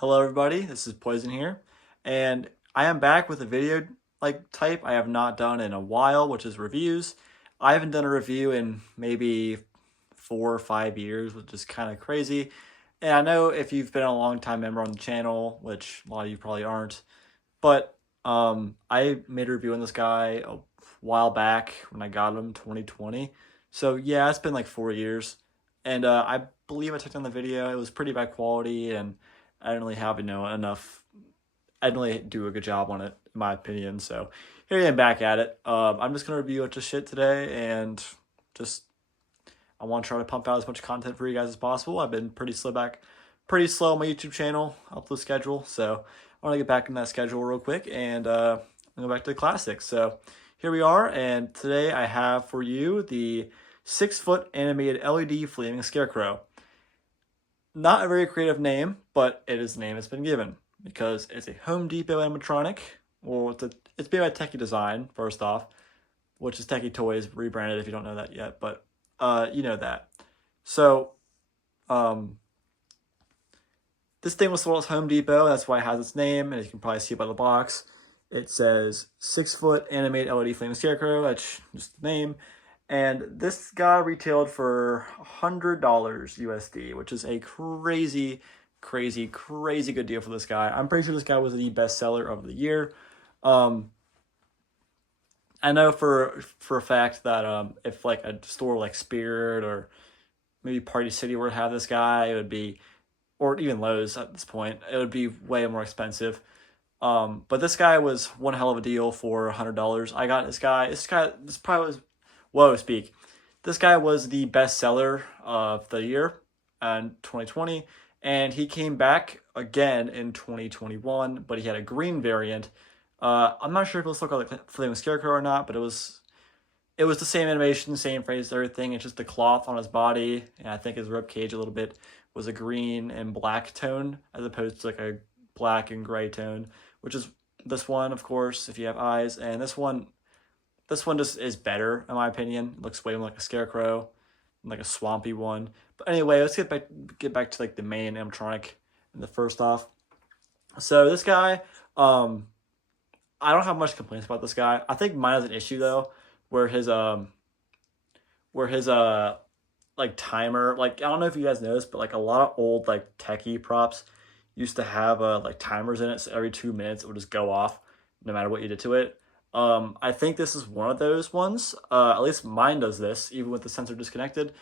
Hello everybody, this is Poison here, and I am back with a video type I have not done in a while, which is reviews. I haven't done a review in maybe 4 or 5 years, which is kind of crazy. And I know if you've been a long time member on the channel, which a lot of you probably aren't, but I made a review on this guy a while back when I got him 2020. So yeah, it's been like 4 years, and I believe I took down the video. It was pretty bad quality, and I didn't really have enough. I didn't really do a good job on it, in my opinion. So here I am back at it. I'm just gonna review it just shit today, and just I want to try to pump out as much content for you guys as possible. I've been pretty slow on my YouTube channel, up the schedule. So I want to get back in that schedule real quick and go back to the classics. So here we are, and today I have for you the 6-foot animated LED flaming Scarecrow. Not a very creative name, but it is the name it's been given because it's a Home Depot animatronic. Well, it's made by Tekky Design, first off, which is Tekky Toys rebranded if you don't know that yet, but you know that. So, this thing was sold at Home Depot. That's why it has its name, and you can probably see it by the box. It says 6-foot animated LED flaming Scarecrow. That's just the name. And this guy retailed for $100 USD, which is a crazy, crazy, crazy good deal for this guy. I'm pretty sure this guy was the best seller of the year. I know for a fact that if like a store like Spirit or maybe Party City were to have this guy, it would be, or even Lowe's at this point, it would be way more expensive. But this guy was one hell of a deal for $100. I got this guy. This probably was, whoa, speak. This guy was the best seller of the year in 2020, and he came back again in 2021, but he had a green variant. I'm not sure if it was look like Flaming Scarecrow or not, but it was the same animation, same phrase, everything. It's just the cloth on his body, and I think his rib cage a little bit was a green and black tone as opposed to like a black and gray tone, which is this one, of course, if you have eyes, and this one just is better in my opinion. It looks way more like a Scarecrow, like a swampy one. But anyway, let's get back to like the main animatronic and the first off. So this guy, I don't have much complaints about this guy. I think mine has an issue though, where his like timer, like I don't know if you guys noticed, but like a lot of old like techie props used to have like timers in it, so every 2 minutes it would just go off no matter what you did to it. I think this is one of those ones. At least mine does this, even with the sensor disconnected.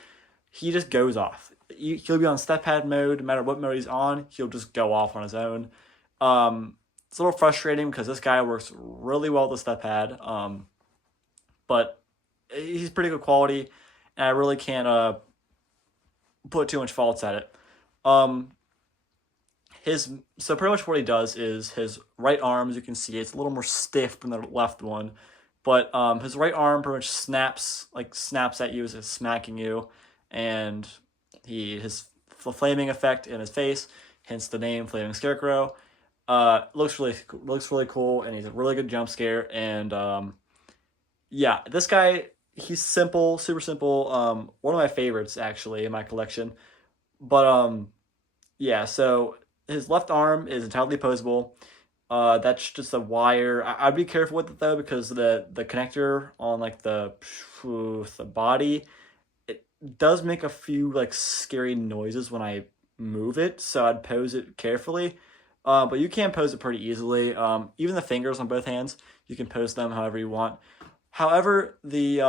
He just goes off. He'll be on step pad mode, no matter what mode he's on, he'll just go off on his own. It's a little frustrating because this guy works really well with the step pad, but he's pretty good quality, and I really can't put too much faults at it. Um, so pretty much what he does is his right arm, as you can see, it's a little more stiff than the left one, but his right arm pretty much snaps at you as it's smacking you, and his flaming effect in his face, hence the name Flaming Scarecrow. Looks really cool, and he's a really good jump scare. And yeah, this guy, he's simple, super simple. One of my favorites actually in my collection. But yeah, so his left arm is entirely opposable. That's just a wire. I'd be careful with it though, because the connector on like the body, it does make a few like scary noises when I move it, so I'd pose it carefully. But you can pose it pretty easily. Even the fingers on both hands, you can pose them however you want. However, the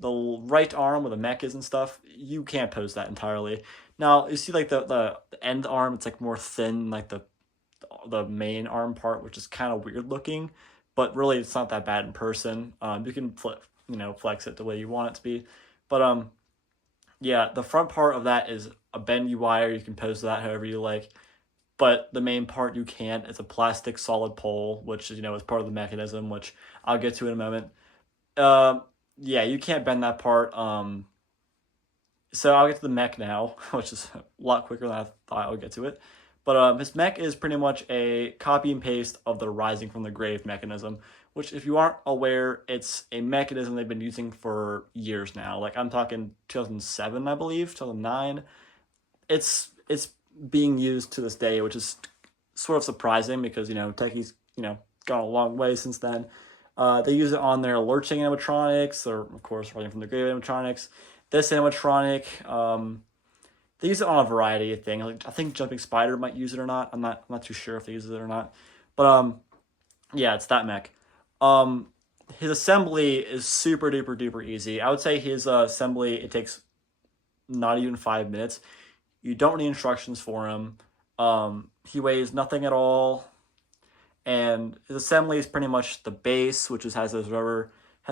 right arm where the mech is and stuff, you can't pose that entirely. Now you see like the end arm, it's like more thin, like the main arm part, which is kind of weird looking, but really it's not that bad in person. You can flex it the way you want it to be, but yeah, the front part of that is a bendy wire. You can pose that however you like, but the main part you can't. It's a plastic solid pole, which is part of the mechanism, which I'll get to in a moment. Yeah, you can't bend that part. So I'll get to the mech now, which is a lot quicker than I thought I would get to it. But his mech is pretty much a copy and paste of the Rising from the Grave mechanism, which, if you aren't aware, it's a mechanism they've been using for years now. Like, I'm talking 2007, I believe, 2009. It's being used to this day, which is sort of surprising because, Tekky's, gone a long way since then. They use it on their lurching animatronics, or of course, running from the grave animatronics. This animatronic, they use it on a variety of things. Like, I think Jumping Spider might use it or not. I'm not too sure if they use it or not. But yeah, it's that mech. Um, his assembly is super duper duper easy. I would say his assembly, it takes not even 5 minutes. You don't need instructions for him. He weighs nothing at all, and his assembly is pretty much the base, which has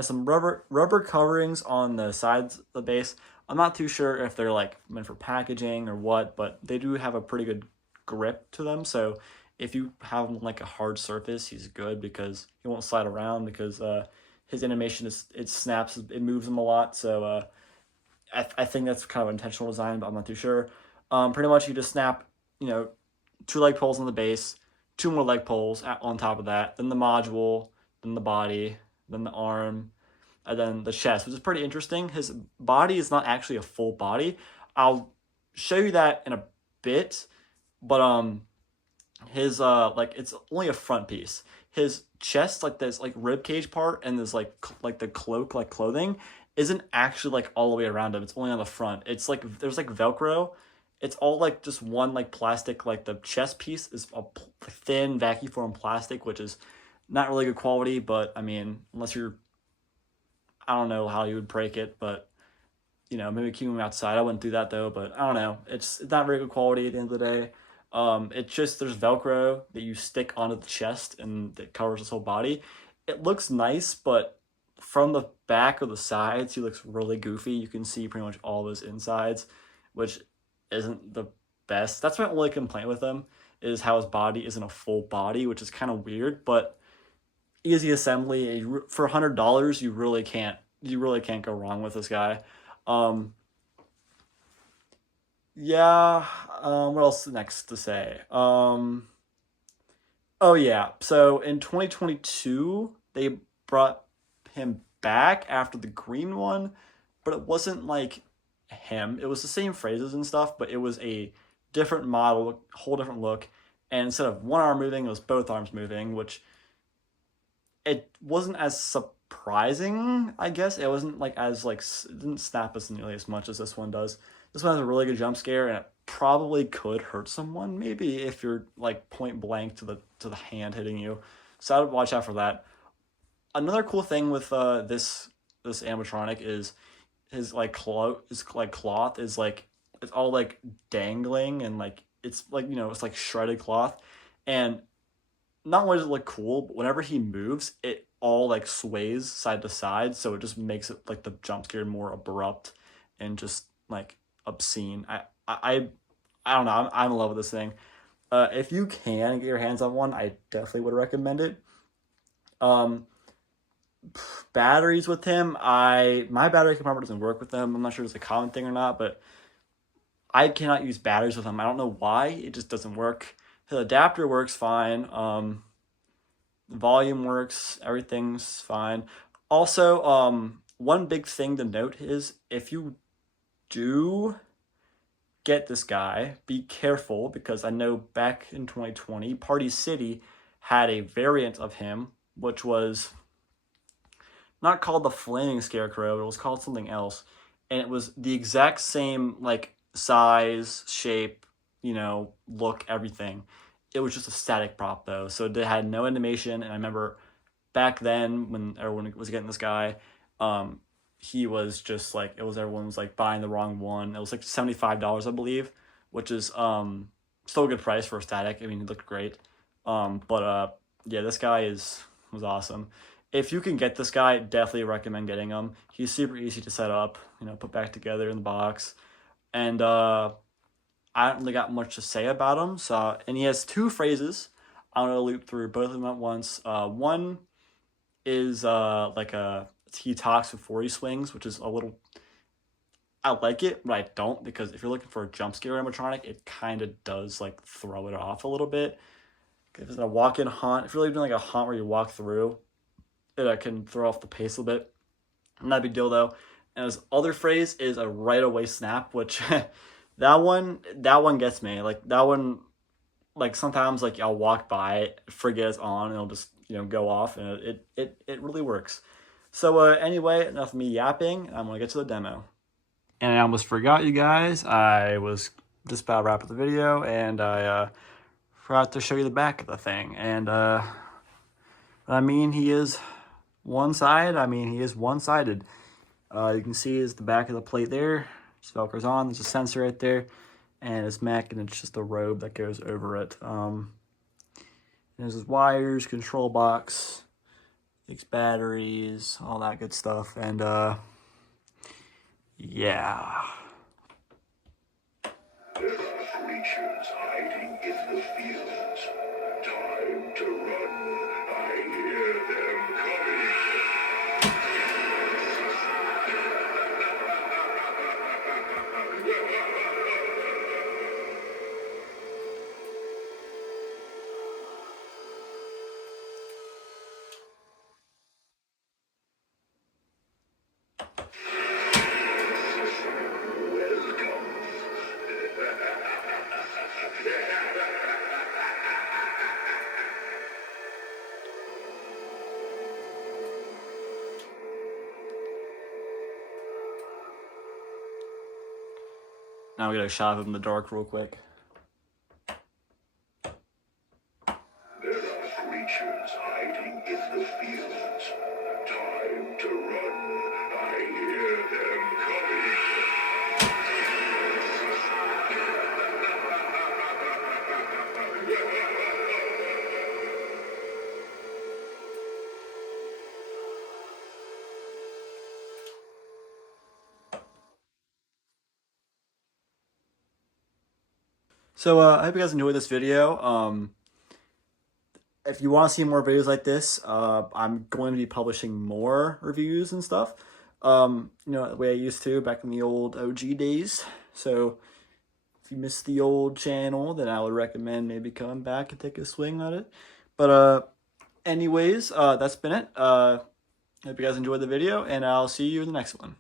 some rubber coverings on the sides of the base. I'm not too sure if they're like meant for packaging or what, but they do have a pretty good grip to them. So if you have like a hard surface, he's good because he won't slide around because his animation is it snaps, it moves him a lot. So I think that's kind of intentional design, but I'm not too sure. Pretty much you just snap, 2 leg poles on the base, 2 more leg poles on top of that, then the module, then the body, then the arm, and then the chest, which is pretty interesting. His body is not actually a full body. I'll show you that in a bit, but his like it's only a front piece. His chest, like this like rib cage part and this like the cloak like clothing isn't actually like all the way around him. It's only on the front. It's like there's like Velcro. It's all like just one like plastic, like the chest piece is a thin vacuum form plastic, which is not really good quality, but I mean, unless you're, I don't know how you would break it, but maybe keep them outside. I wouldn't do that though, but I don't know. It's not very good quality at the end of the day. It's just there's Velcro that you stick onto the chest and it covers his whole body. It looks nice, but from the back or the sides, he looks really goofy. You can see pretty much all of his insides, which isn't the best. That's my only complaint with him is how his body isn't a full body, which is kind of weird, but easy assembly. For $100, you really can't go wrong with this guy. Um, yeah. What else next to say? Oh yeah. So in 2022, they brought him back after the green one, but it wasn't like him. It was the same phrases and stuff, but it was a different model, whole different look. And instead of one arm moving, it was both arms moving, which it wasn't as surprising, I guess. It wasn't like as like it didn't snap us nearly as much as this one does. This one has a really good jump scare, and it probably could hurt someone, maybe if you're like point blank to the hand hitting you. So I would watch out for that. Another cool thing with this animatronic is his cloth is like it's all like dangling and like it's like it's like shredded cloth, and not only does it look cool, but whenever he moves, it all like sways side to side, so it just makes it like the jump scare more abrupt and just like obscene. I don't know. I'm in love with this thing. If you can get your hands on one, I definitely would recommend it. Um, Batteries with him, my battery compartment doesn't work with them. I'm not sure if it's a common thing or not, but I cannot use batteries with him. I don't know why. It just doesn't work. His adapter works fine. The volume works. Everything's fine. Also, one big thing to note is if you do get this guy, be careful because I know back in 2020, Party City had a variant of him, which was not called the Flaming Scarecrow, it was called something else. And it was the exact same like size, shape, look, everything. It was just a static prop though. So it had no animation. And I remember back then when everyone was getting this guy, he was just like everyone was like buying the wrong one. It was like $75, I believe, which is still a good price for a static. I mean, he looked great. But yeah, this guy was awesome. If you can get this guy, definitely recommend getting him. He's super easy to set up, put back together in the box. And I don't really got much to say about him. So, and he has 2 phrases. I'm gonna loop through both of them at once. One is he talks before he swings, which is a little. I like it, but I don't because if you're looking for a jump scare animatronic, it kind of does like throw it off a little bit. If it's a walk-in haunt, if you're really doing like a haunt where you walk through, it can throw off the pace a bit. Not a big deal though. And his other phrase is a right away snap, which that one gets me. Like that one, like sometimes like I'll walk by it, forget it's on, and it'll just go off, and it really works. So anyway, enough of me yapping. I'm gonna get to the demo. And I almost forgot, you guys. I was just about to wrap up the video, and I forgot to show you the back of the thing. And I mean, he is one-sided. I mean, he is one-sided. You can see is the back of the plate there. Just Velcro's on. There's a sensor right there, and it's mech, and it's just a robe that goes over it. There's his wires, control box, 6 batteries, all that good stuff, and yeah. There are creatures hiding in the fields. Time to run. I hear them coming. Now we get a shot of him in the dark real quick. There are creatures hiding in the fields. Time to run. I hear them coming. So I hope you guys enjoyed this video. If you want to see more videos like this, I'm going to be publishing more reviews and stuff. The way I used to back in the old OG days. So if you missed the old channel, then I would recommend maybe coming back and take a swing at it. But anyways, that's been it. Hope you guys enjoyed the video, and I'll see you in the next one.